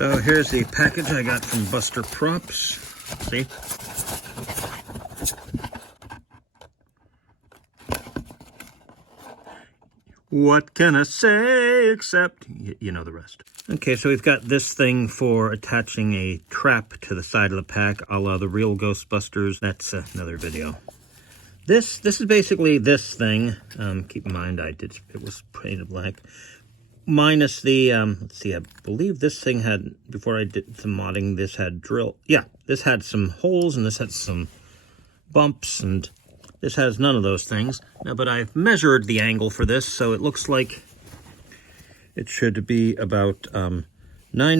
So here's the package I got from Buster Props. See? What can I say except you know the rest. Okay, so we've got this thing for attaching a trap to the side of the pack, a la the real Ghostbusters. That's another video. This is basically this thing. Keep in mind it was painted black. Minus the, let's see, I believe this thing had, before I did some modding, this had this had some holes and this had some bumps, and this has none of those things. Now, but I've measured the angle for this, so it looks like it should be about 9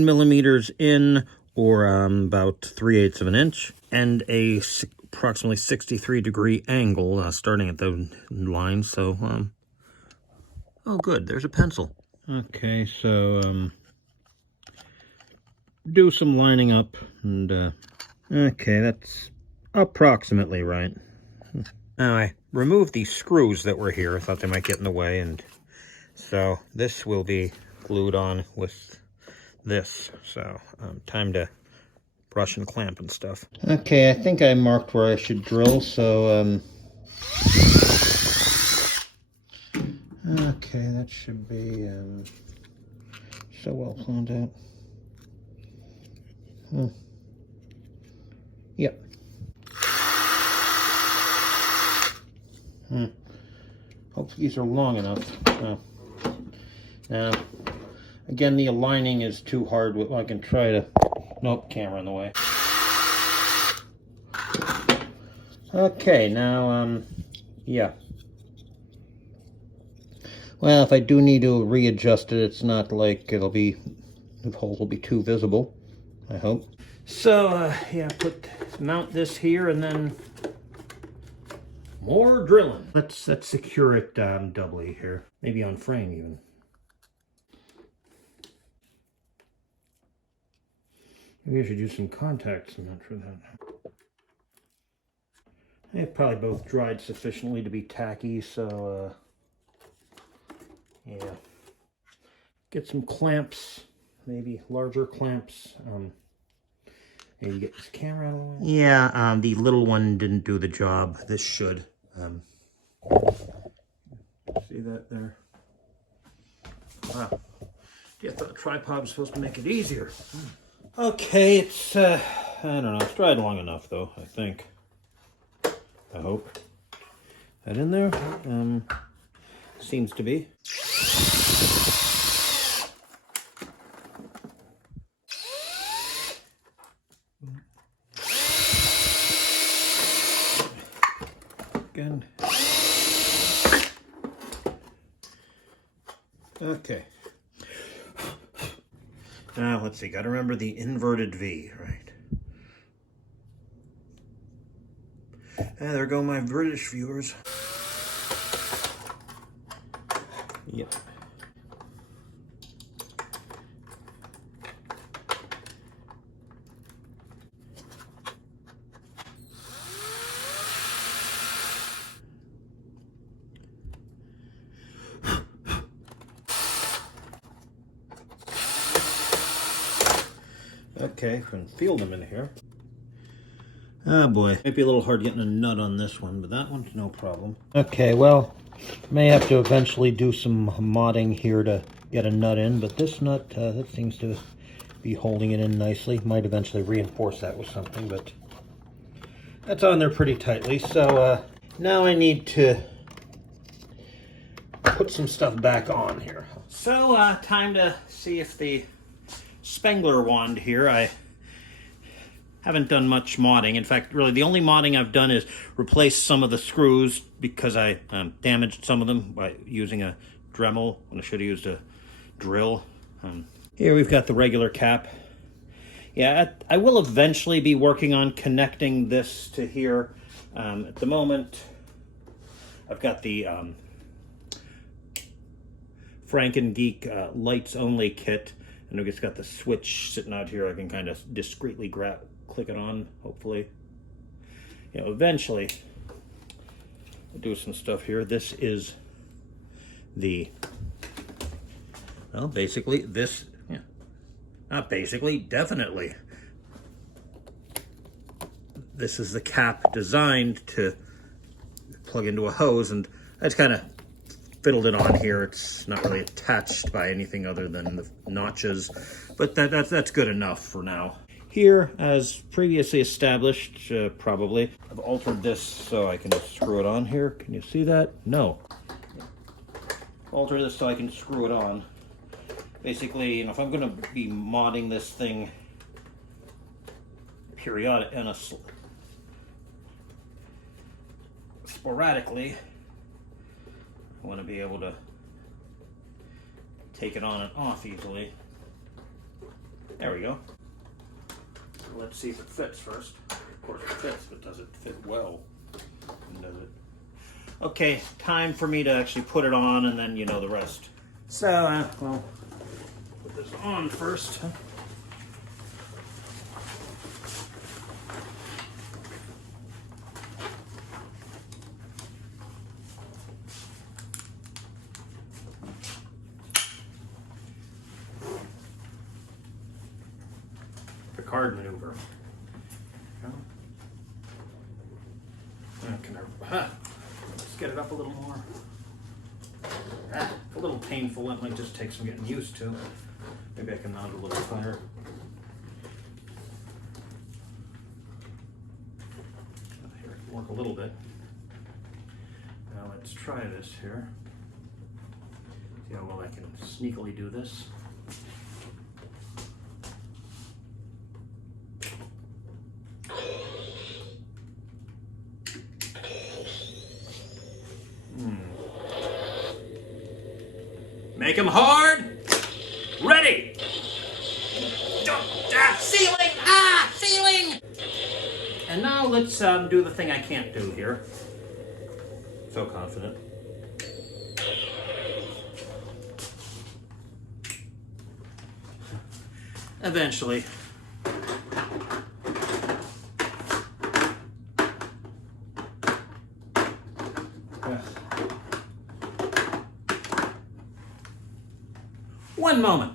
millimeters in, or about 3/8 of an inch, and a approximately 63-degree angle starting at the line. So, oh, good, there's a pencil. Okay, so do some lining up, and okay, that's approximately right. Now I removed the screws that were here. I thought they might get in the way, and so this will be glued on with this. So time to brush and clamp and stuff. Okay, I think I marked where I should drill, so okay, that should be so well planned out. Yep. Hopefully these are long enough. Now, again, the aligning is too hard. I can try to... Nope, camera in the way. Okay, now, yeah. Well, if I do need to readjust it, it's not like the holes will be too visible, I hope. So, yeah, mount this here, and then more drilling. Let's secure it doubly here, maybe on frame even. Maybe I should use some contact cement for that. They've probably both dried sufficiently to be tacky, so yeah. Get some clamps, maybe larger clamps. Maybe get this camera out of the way. Yeah, the little one didn't do the job. This should. See that there? Wow. Yeah, I thought a tripod was supposed to make it easier. Okay, it's, I don't know, it's dried long enough though, I think. I hope. That in there? Seems to be. Again. Okay. Now, let's see, gotta remember the inverted V, right? Ah, there go my British viewers. Yep. Okay, can feel them in here. Oh boy, might be a little hard getting a nut on this one, but that one's no problem. Okay, well, may have to eventually do some modding here to get a nut in, but this nut, that seems to be holding it in nicely. Might eventually reinforce that with something, but that's on there pretty tightly. So now I need to put some stuff back on here. So time to see if the Spengler wand here, I haven't done much modding. In fact, really the only modding I've done is replace some of the screws because I damaged some of them by using a Dremel when I should have used a drill. Here we've got the regular cap. Yeah, I will eventually be working on connecting this to here. At the moment, I've got the Franken-Geek lights only kit. And it's got the switch sitting out here. I can kind of discreetly click it on, hopefully. You know, eventually, I'll do some stuff here. This is the, well, basically this, yeah, Not basically, definitely. This is the cap designed to plug into a hose, and I just kind of fiddled it on here. It's not really attached by anything other than the notches, but that's good enough for now. Here, as previously established, probably, I've altered this so I can screw it on here. Can you see that? No. Alter this so I can screw it on. Basically, you know, if I'm going to be modding this thing sporadically, I want to be able to take it on and off easily. There we go. Let's see if it fits first. Of course it fits, but does it fit well? And does it? Okay, time for me to actually put it on, and then you know the rest. So, well, put this on first. Card maneuver. Let's get it up a little more. A little painful. It might just take some getting used to. Maybe I can mount it a little higher. Here, it can work a little bit. Now let's try this here. See how well I can sneakily do this. Make them hard. Ready. Ceiling. Ceiling. And now let's do the thing I can't do here. So confident. Eventually. One moment.